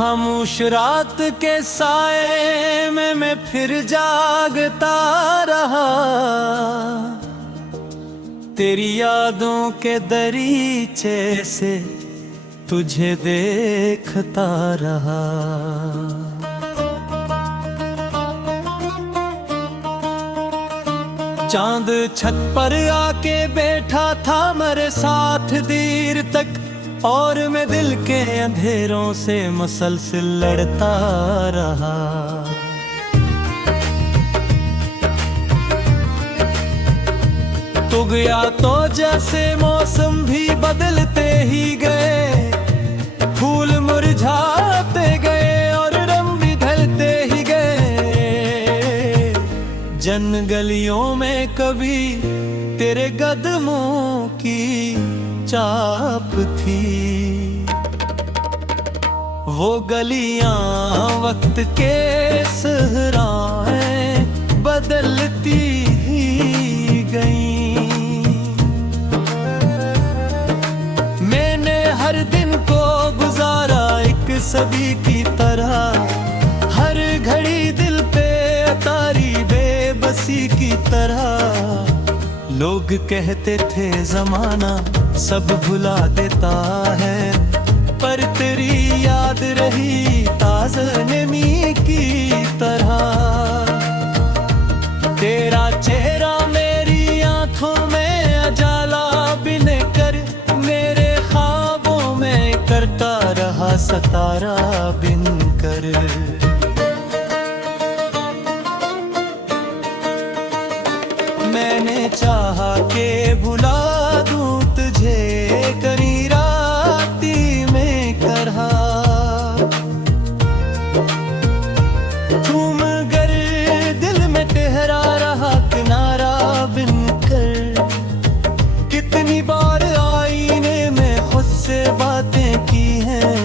खामोश रात के साए में मैं फिर जागता रहा, तेरी यादों के दरीचे से तुझे देखता रहा। चांद छत पर आके बैठा था मेरे साथ देर तक, और मैं दिल के अंधेरों से मुसलसल लड़ता रहा। तो गया तो जैसे मौसम भी बदलते ही गए, फूल मुरझाते गए और रंग भी ढलते ही गए। जन गलियों में कभी तेरे कदमों की चाप थी, वो गलियां वक्त के सहराएं बदलती ही गईं। मैंने हर दिन को गुजारा एक सभी की तरह, हर घड़ी दिल पे तारी बेबसी की तरह। लोग कहते थे जमाना सब भुला देता है, पर तेरी याद रही ताज़ा नमी की तरह। तेरा चेहरा मेरी आंखों में अजाला बिन कर, मेरे ख्वाबों में करता रहा सतारा बिन कर। मैंने चाहा के भुला दूं तुझे करी राती में करहा, तुम गर दिल में ठहरा रहा किनारा बिन कर। कितनी बार आईने में खुद से बातें की हैं,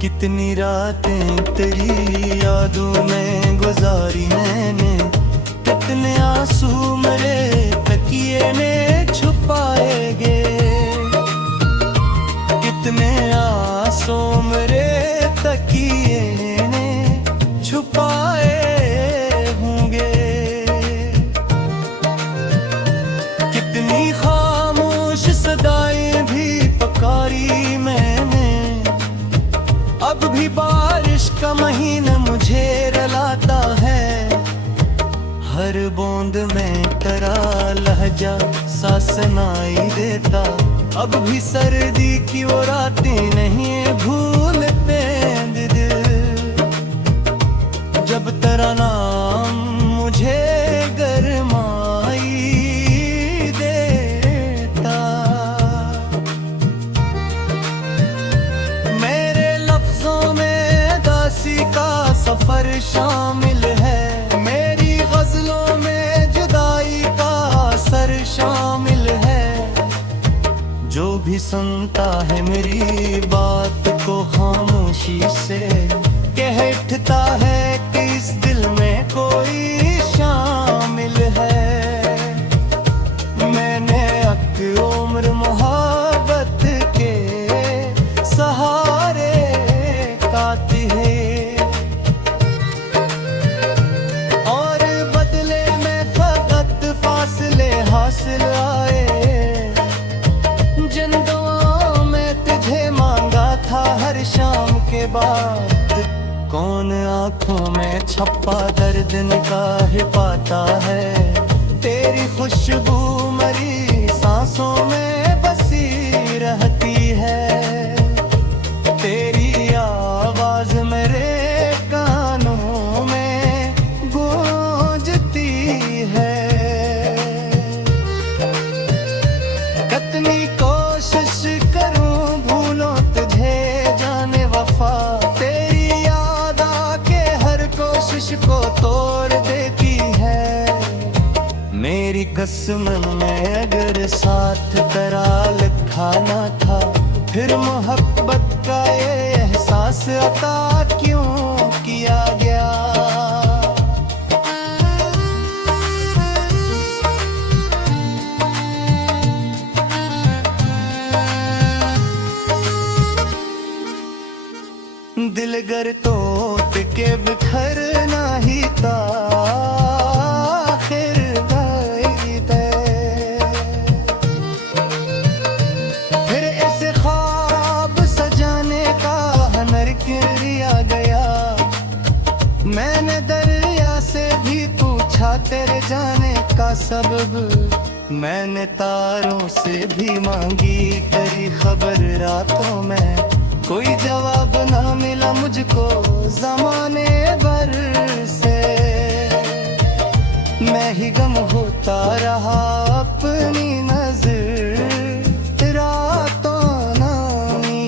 कितनी रातें तेरी यादों में गुजारी मैंने। कितने आंसू मेरे तकिए ने छुपाएगे, कितने आंसू मेरे तकिए ने छुपाए होंगे। कितनी खामोश सदाएं भी पुकारी मैंने, अब भी बारिश का महीना मुझे रुलाता है। हर बूंद में तेरा लहजा सा सुनाई देता, अब भी सर्दी की वो रातें नहीं भूलते दिल। जब तेरा नाम मुझे गरमाई देता, मेरे लफ्जों में दासी का सफर शामिल है, गज़लों में जुदाई का असर शामिल है। जो भी सुनता है मेरी बात को खामोशी से, कह उठता है कि इस दिल में कोई शामिल है। मैंने अक उम्र मोहब्बत के सहारे काटी है, हासिल आए जिन दुआओं में तुझे मांगा था हर शाम के बाद। कौन आंखों में छपा दर्द निकाह पाता है, तेरी खुशबू मरी सांसों में बसी रहती है। तेरी आवाज मेरे कानों में गूंजती है। कितनी कोशिश करूं भूलों तुझे जाने वफा, तेरी याद आके हर कोशिश को तोड़ देती है। मेरी किस्मत में अगर साथ तेरा लिखा ना था, फिर मोहब्बत का ये एहसास अता क्यों किया गया। दिल जाने का सबब मैंने तारों से भी मांगी, करी खबर रातों में, कोई जवाब ना मिला मुझको जमाने भर से। मैं ही गम होता रहा अपनी नजर रातों नानी।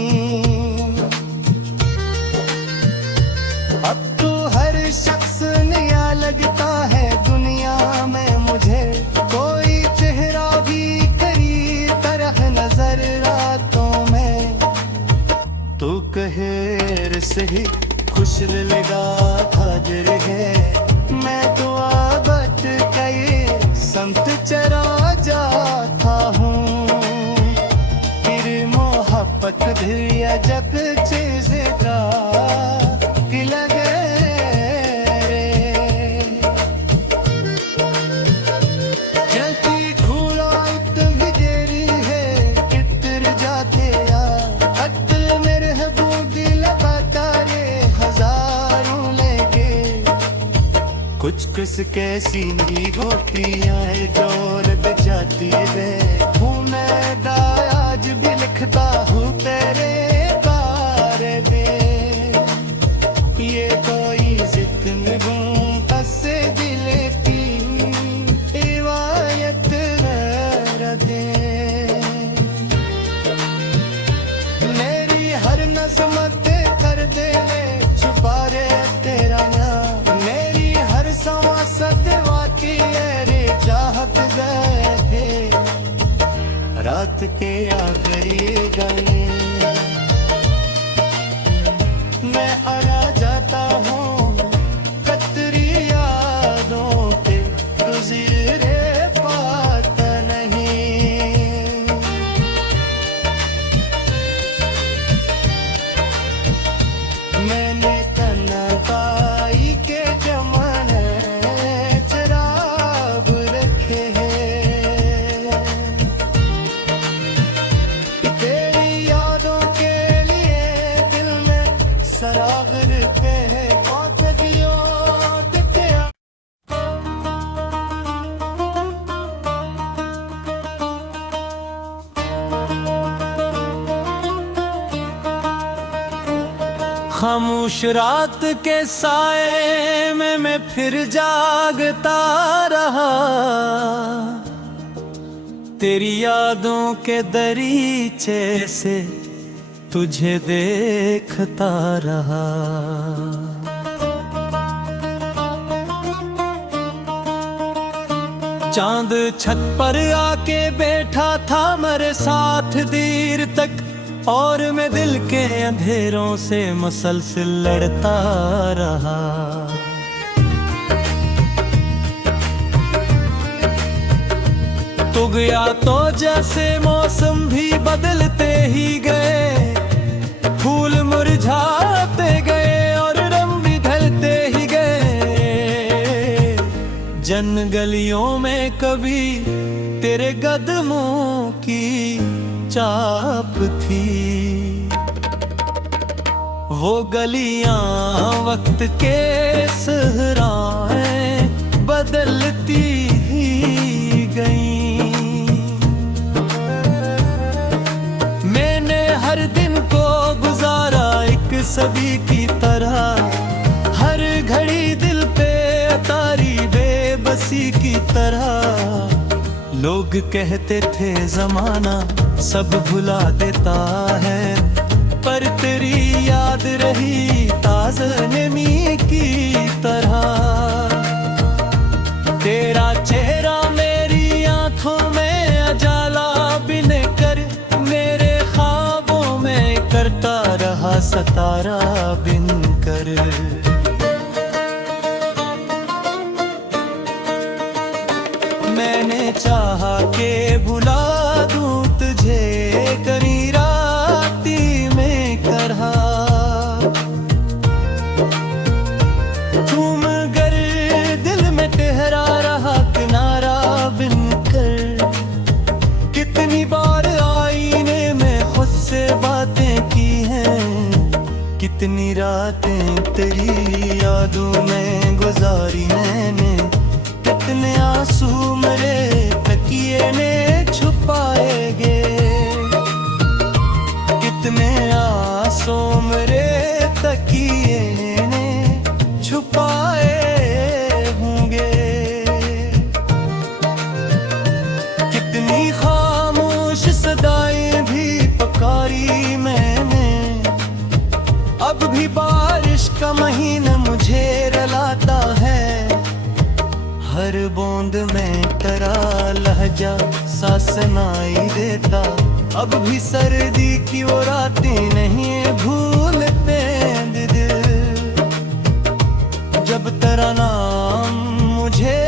अब तो हर शख्स नया लगता है दुनिया में मुझे, कोई चेहरा भी करी तरह नजर रातों में। तू कहर से ही खुश लगा था जरगे, मैं तो आबत कई संत चरा जाता हूँ। फिर मोहब्बत भी अजब चीज का लगे रे। जलती धूला इतनी देरी है इतर जाते यार, अक्ल मेरे बूदी लगाता रे हजारों लेके। कुछ कुछ कैसी ही गोपियाँ दौलत जाती है, हूँ मैं आज भी लिखता हूँ तेरे बारे में। ये कोई जितने से दिल की रिवायत रखे। मेरी हर नज़मत कर दे छुपा रे तेरा नाम, मेरी हर समा सदवाती रे चाहत गए रात के आखिरी गाने। मैं आ जाता हूँ कतरी यादों पे, गुज़रे पाता नहीं। मैंने तन्हाई के जमाने चराग रखे हैं, तेरी यादों के लिए दिल में सराग रखे हैं। खामोश रात के साए में मैं फिर जागता रहा, तेरी यादों के दरीचे से तुझे देखता रहा। चांद छत पर आके बैठा था मेरे साथ देर तक, और मैं दिल के अंधेरों से मुसलसल लड़ता रहा। तू गया तो जैसे मौसम भी बदलते ही गए, फूल मुरझाते गए और रंग भी ढलते ही गए। जन गलियों में कभी तेरे कदमों की चाप थी, वो गलियां वक्त के सहराएं बदलती ही गईं। मैंने हर दिन को गुजारा एक सभी की तरह, हर घड़ी दिल पे तारी बेबसी की तरह। लोग कहते थे जमाना सब भुला देता है, पर तेरी याद रही ताज़ा नमी की तरह। तेरा चेहरा मेरी आंखों में अजाला बिन कर, मेरे ख्वाबों में करता रहा सतारा बिन कर। मैंने चाहा के भुला दूं तुझे करी राती में करहा, तुम गर दिल में ठहरा रहा किनारा बिन कर। कितनी बार आईने में खुद से बातें की हैं, कितनी रातें तेरी यादों में गुजारी मैंने, कितने हर बूंद में तेरा लहजा सा सुनाई देता। अब भी सर्दी की वो रातें नहीं भूलते दिल, जब तेरा नाम मुझे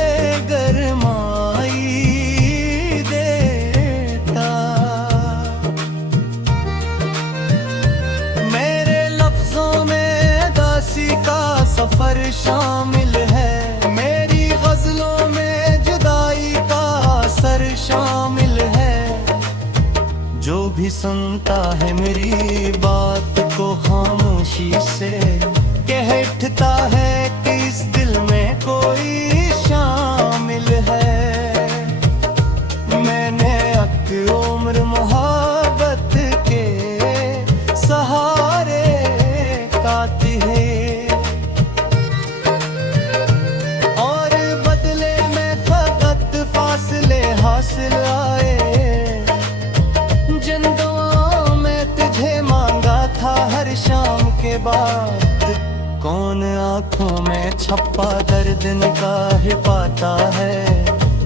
गरमाई देता। मेरे लफ्जों में दासी का सफर शामिल है, मेरी गजलों में जुदाई का असर शामिल है। जो भी सुनता है मेरी बात को खामोशी से, कह उठता है कि इस दिल में कोई शामिल है। मैंने अब उम्र मोहब्बत के सहारे काटी है, और बदले में फकत फासले हासिल आए। जिन दुआओं में तुझे मांगा था हर शाम के बाद, कौन आंखों में छपा दर्द निकाह पाता है।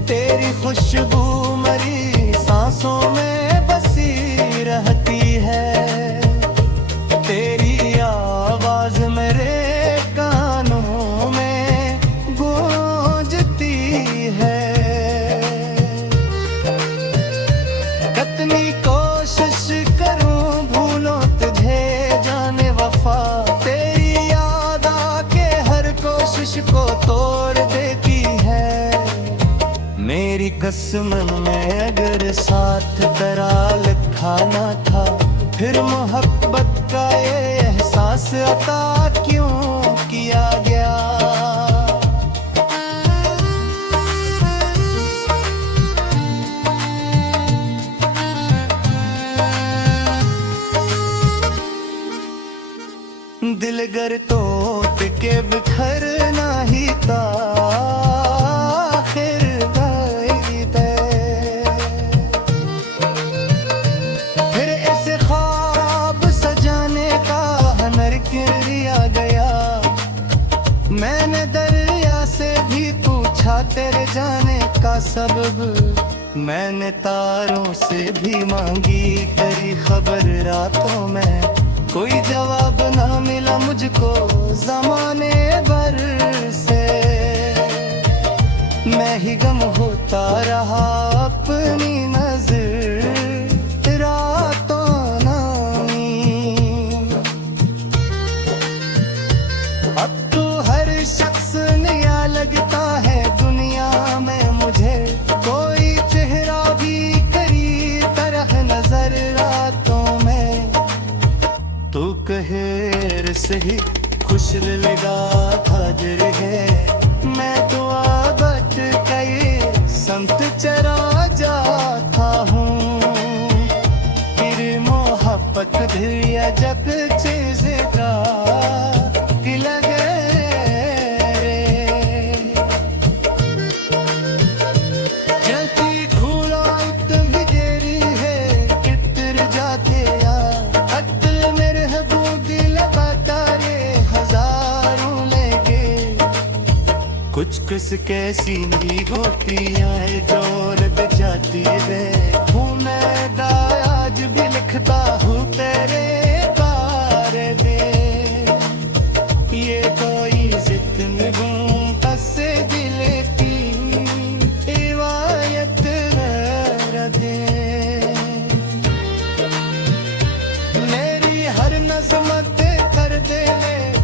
तेरी खुशबू मरी सांसों में बसी रहती है, तेरी आवाज मेरे कानों में गूंजती है। कितनी कोशिश करूं भूलों तुझे जाने वफा, तेरी याद आके हर कोशिश को तोड़ देती है। मेरी किस्मत में अगर साथ तेरा लिखा ना था, फिर मोहब्बत का ये एहसास अता क्यों किया गया। दिल गर तोड़ के बिखरना ही था आखिर गई दे। फिर ऐसे ख्वाब सजाने का हुनर किया गया। मैंने दरिया से भी पूछा तेरे जाने का सबब, मैंने तारों से भी मांगी तेरी खबर रातों में। कोई जवाब ना मिला मुझको ज़माने भर से, मैं ही गम होता रहा अपनी नजर रातों नामी। अब तो हर शख्स नया लगता है दुनिया में मुझे, कोई चेहरा भी करी तरह नजर रातों में। तू कहर से ही खुश लगा हाजिर है, मैं तो आबत कई संत चरा जाता हूँ। फिर मोहब्बत भी अजब चीज़ का लगे रे। जल्दी खुला भी देरी है कितर जाते यार, अक्ल मेरे दिल बतारे हजारों लेके। कुछ कुछ कैसी भी गोतियां है जोर जाती है, हूँ मैं आज भी लिखता हूँ तेरे बारे में। ये कोई जिद में बस दिल की रिवायत रखे। मेरी हर नज़मत कर दे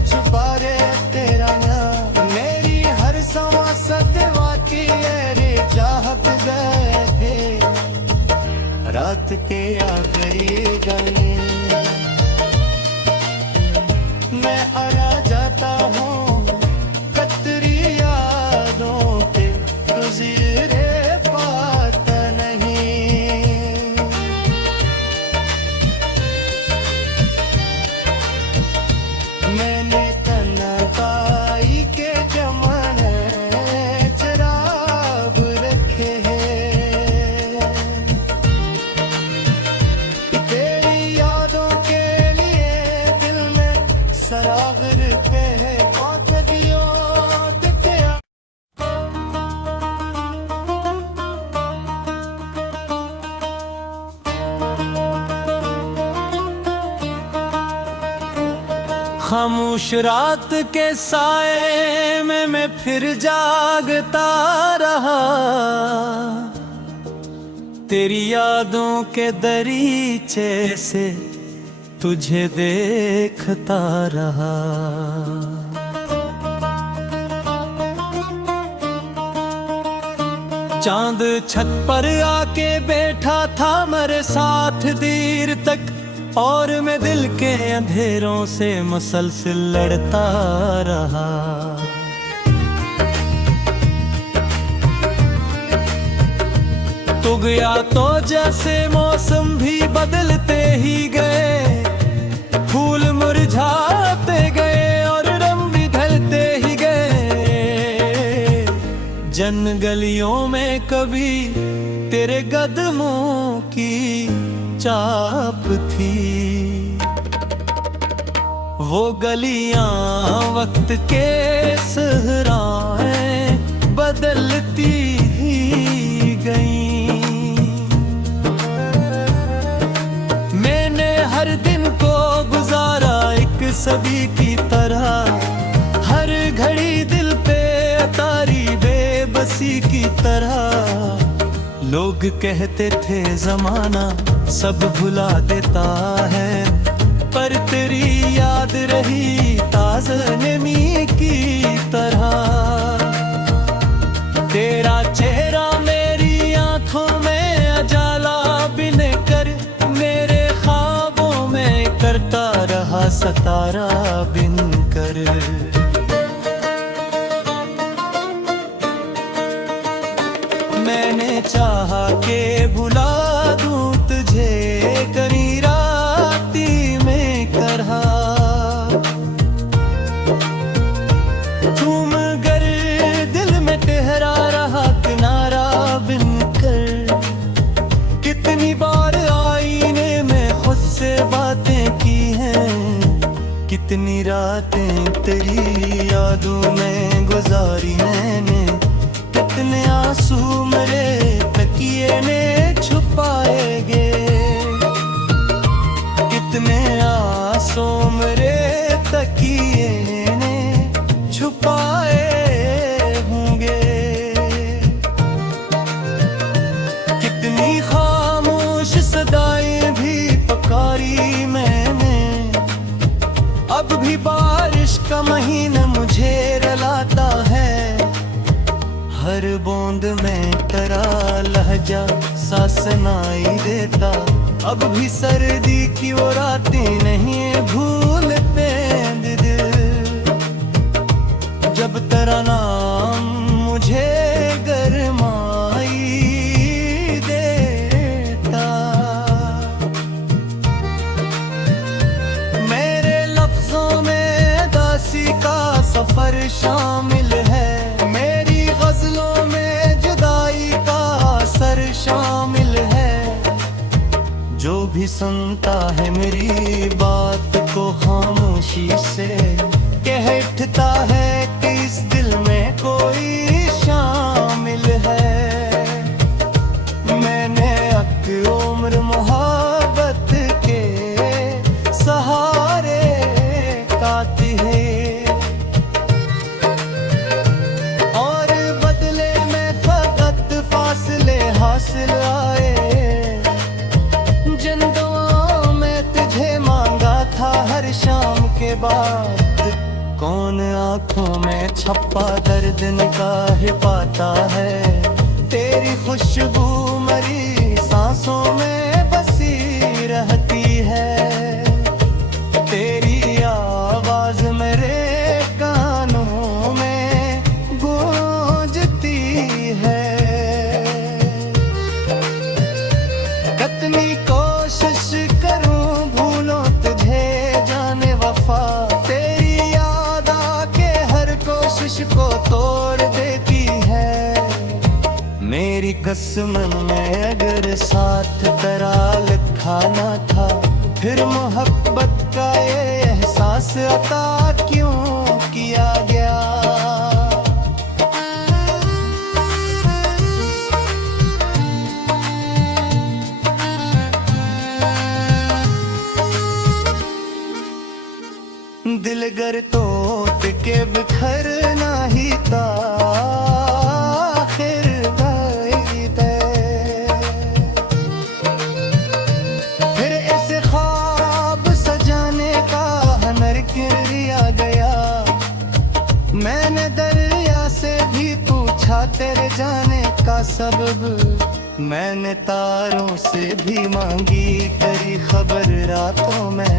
छुपा रे तेरा नाम, मेरी हर समा सदवाती रे चाहत गए रात के आखिरी गाने। मैं आ जाता हूँ कतरी यादों पे, गुज़रे पाता नहीं। मैंने तन्हाई के चमन चराग रखे हैं, तेरी यादों के लिए दिल में सराग खामोश रात के साए में मैं फिर जागता रहा, तेरी यादों के दरीचे से तुझे देखता रहा। चांद छत पर आके बैठा था मेरे साथ देर तक, और मैं दिल के अंधेरों से मुसलसल लड़ता रहा। तू गया तो जैसे मौसम भी बदलते ही गए, फूल मुरझाते गए और रंग भी ढलते ही गए। जन गलियों में कभी तेरे कदमों की चाप थी, वो गलियां वक्त के सहराएं बदलती ही गईं। हर दिन को गुजारा एक सदी की तरह, हर घड़ी दिल पे तारी बेबसी की तरह। लोग कहते थे जमाना सब भुला देता है, पर तेरी याद रही ताज़ा नमी की तरह। तेरा चेहरा मेरी आंखों में उजाला बिन कर, मेरे ख्वाबों में करता रहा सतारा बिन कर। मैंने चाहा के भुला दूं तुझे करी राती में करहा, तुम गर दिल में ठहरा रहा किनारा बिन कर। कितनी बार आईने में खुद से बातें की हैं, कितनी रातें तेरी यादों में गुजारी मैंने, कितने आंसू मेरे तकिए ने छुपाएगे, कितने आंसू मेरे तकिए ने छुपाए होंगे। कितनी खामोश सदाएं भी पुकारी मैंने, अब भी बारिश का महीना मुझे रुलाता है। हर बूंद में तेरा लहजा सा सुनाई देता, अब भी सर्दी की वो रातें नहीं भूलते दिल। जब तेरा नाम मुझे गरमाई देता, मेरे लफ्जों में दासी का सफर शामिल है, मेरी गजलों में जुदाई का असर शामिल है। जो भी सुनता है मेरी बात को खामोशी से कह उठता है कि इस दिल में कोई शामिल है। मैंने अक उम्र मोहब्बत के सहारे काटी है, और बदले में फकत फासले हासिल आए। जिन दुआओं में तुझे मांगा था हर शाम के बाद, कौन आंखों में छपा दर्द निकाह पाता है। तेरी खुशबू मरी सांसों में बसी रहती है, तेरी आवाज मेरे कानों में गूंजती है। कितनी कोशिश करूं भूलों तुझे जाने वफा, तेरी याद आके हर कोशिश को तोड़ देती है। मेरी किस्मत में अगर साथ तेरा लिखा ना था, फिर मोहब्बत का ये एहसास अता क्यों किया गया। दिल तेरे जाने का सबब। मैंने तारों से भी मांगी तेरी खबर रातों में,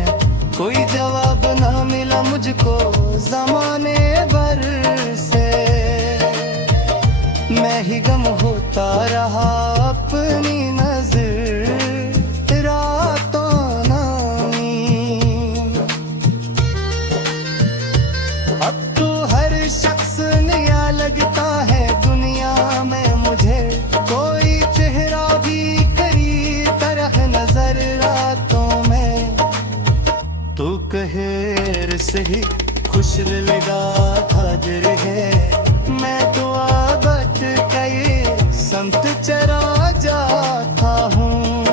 कोई जवाब ना मिला मुझको ज़माने भर से। मैं ही गम होता रहा अपनी नजर रातों नामी। अब तो हर शख्स नया लगता है दुनिया में मुझे, कोई चेहरा भी करी तरह नजर रातों में। तू कहर से ही खुश लगा था है, मैं तो आबद कई संत चरा जाता हूँ।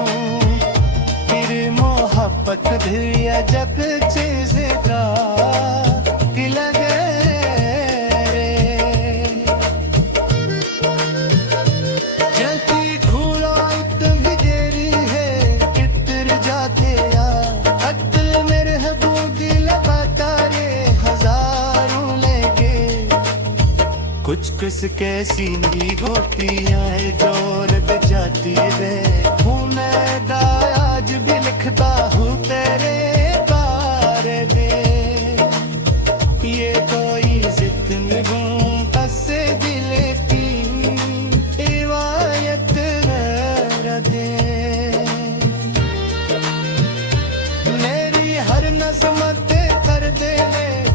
फिर मोहब्बत भी अजब चीज़ का लगे रे। जल्दी घूला भी देरी है इतर जाते यार, अक्ल मेरे हबूबी लगाता रे हजारों लेके। कुछ किस कैसी भी होती है जोर पे जाती है, हूँ मैं आज भी लिखता हूँ तेरे बारे में। ये कोई जिद नहीं बस दिल की रिवायत रखे। मेरी हर नज़्मत कर दे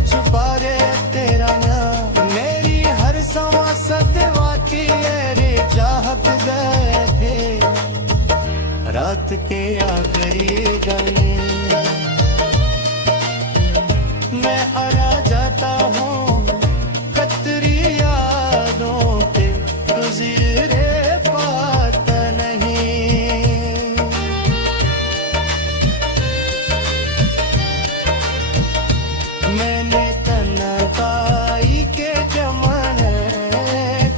छुपा रे तेरा नाम, मेरी हर समा सदवा की रे चाहत गए रात के आखिरी गाने। मैं हरा जाता हूँ कतरी यादों पे, गुज़रे पाता नहीं। मैंने तन्हाई के जमाने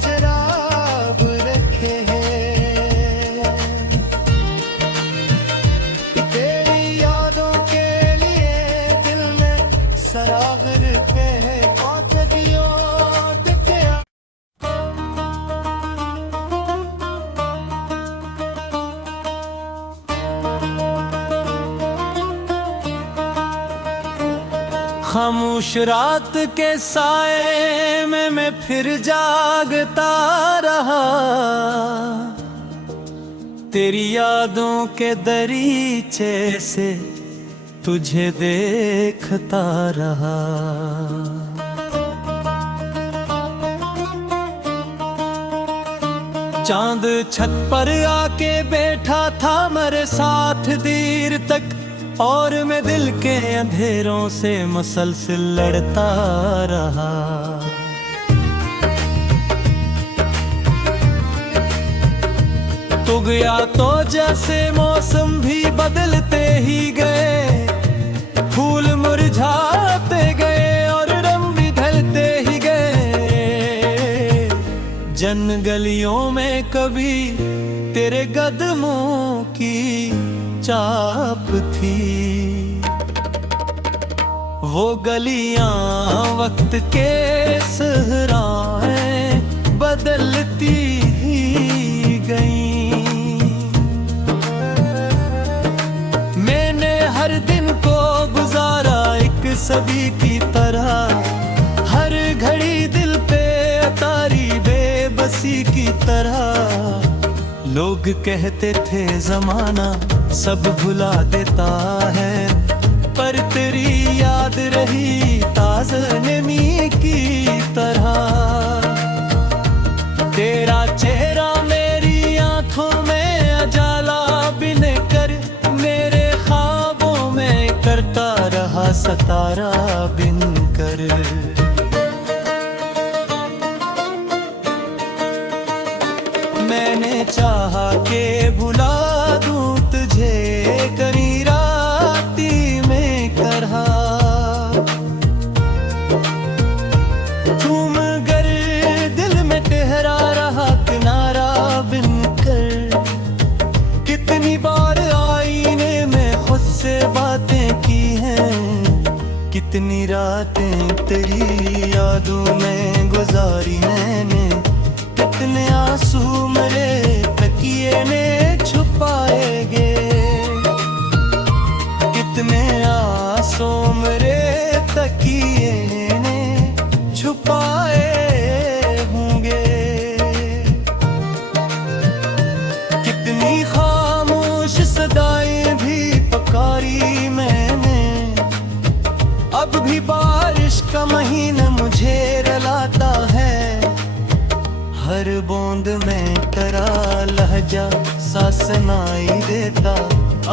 शराब रखे हैं, तेरी यादों के लिए दिल में सरागर पे खामोश रात के साए में मैं फिर जागता रहा, तेरी यादों के दरीचे से तुझे देखता रहा। चांद छत पर आके बैठा था मेरे साथ देर तक, और मैं दिल के अंधेरों से मुसलसल लड़ता रहा। तू गया तो जैसे मौसम भी बदलते ही गए, फूल मुरझाते गए और रंग भी ढलते ही गए। जन गलियों में कभी तेरे कदमों की चाप थी, वो गलियां वक्त के सहराएं बदलती ही गईं। मैंने हर दिन को गुजारा एक सदी की तरह, हर घड़ी दिल पे तारी बेबसी की तरह। लोग कहते थे जमाना सब भुला देता है, पर तेरी याद रही ताज़ा नमी की तरह। तेरा चेहरा मेरी आंखों में अजाला बिन कर, मेरे ख्वाबों में करता रहा सतारा बिन कर। मैंने चाहा के भुला दूं तुझे करी राती में करहा, तुम गर दिल में ठहरा रहा किनारा बिन कर। कितनी बार आईने में खुद से बातें की हैं, कितनी रातें तेरी यादों में गुजारी मैंने। कितने आंसू मेरे तकिए ने छुपाएंगे, कितने आंसू मेरे तकिए ने छुपाए होंगे। कितनी खामोश सदाएं भी पुकारी मैंने, अब भी बारिश का महीना मुझे रुलाता है। हर बूंद में तेरा लहजा सा सुनाई देता,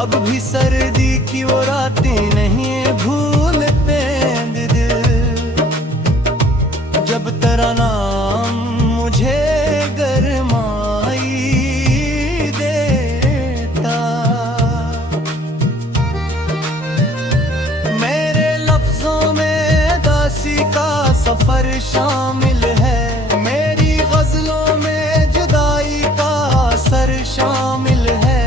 अब भी सर्दी की वो रातें नहीं भूलते दिल। जब तेरा नाम मुझे गरमाई देता, मेरे लफ्जों में दासी का सफर शामिल है, मेरी गजलों में जुदाई का असर शामिल है।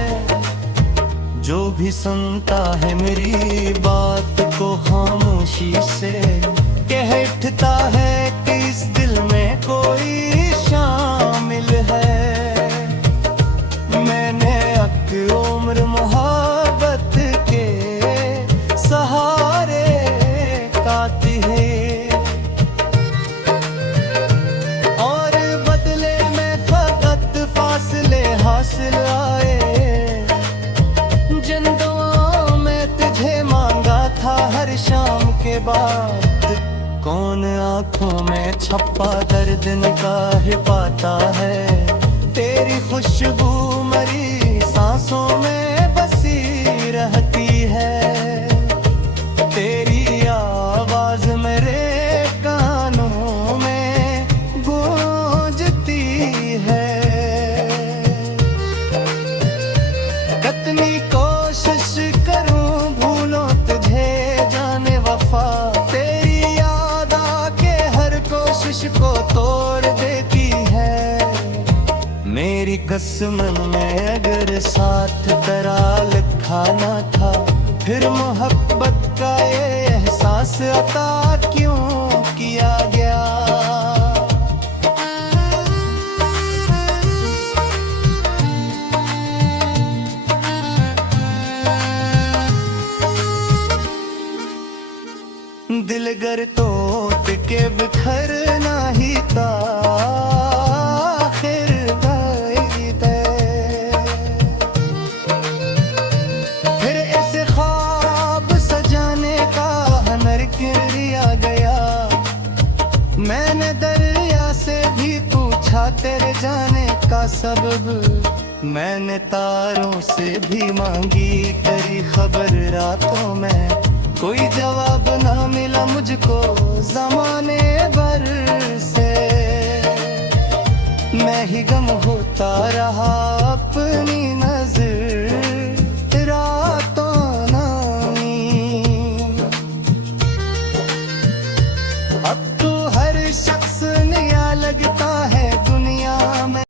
जो भी सुनता है मेरी बात को खामोशी से, कह उठता है कि इस दिल में कोई शामिल है। मैंने अक उम्र मोहब्बत के सहारे काटी है, और बदले में फकत फासले हासिल आए। जिन दुआओं में तुझे मांगा था हर शाम के बाद, कौन आंखों में छपा दर्द निगाह पाता है। तेरी खुशबू मरी सांसों में बसी रहती है, तेरी आवाज मेरे कानों में गूंजती है। कितनी कोशिश करूं भूलों तुझे जाने वफा, तेरी याद आके हर कोशिश को तोड़ देती है। मेरी किस्मत में अगर साथ तेरा लिखा ना था, फिर मोहब्बत का ये एहसास अता क्यों किया गया। दिल गर तोड़ के बिखरना ही था आखिर दे, फिर ऐसे ख्वाब सजाने का हुनर किया गया। मैंने दरिया से भी पूछा तेरे जाने का सबब, मैंने तारों से भी मांगी तेरी खबर रातों में, कोई जवाब ना मिला मुझको ज़माने भर से। मैं ही गम होता रहा अपनी नजर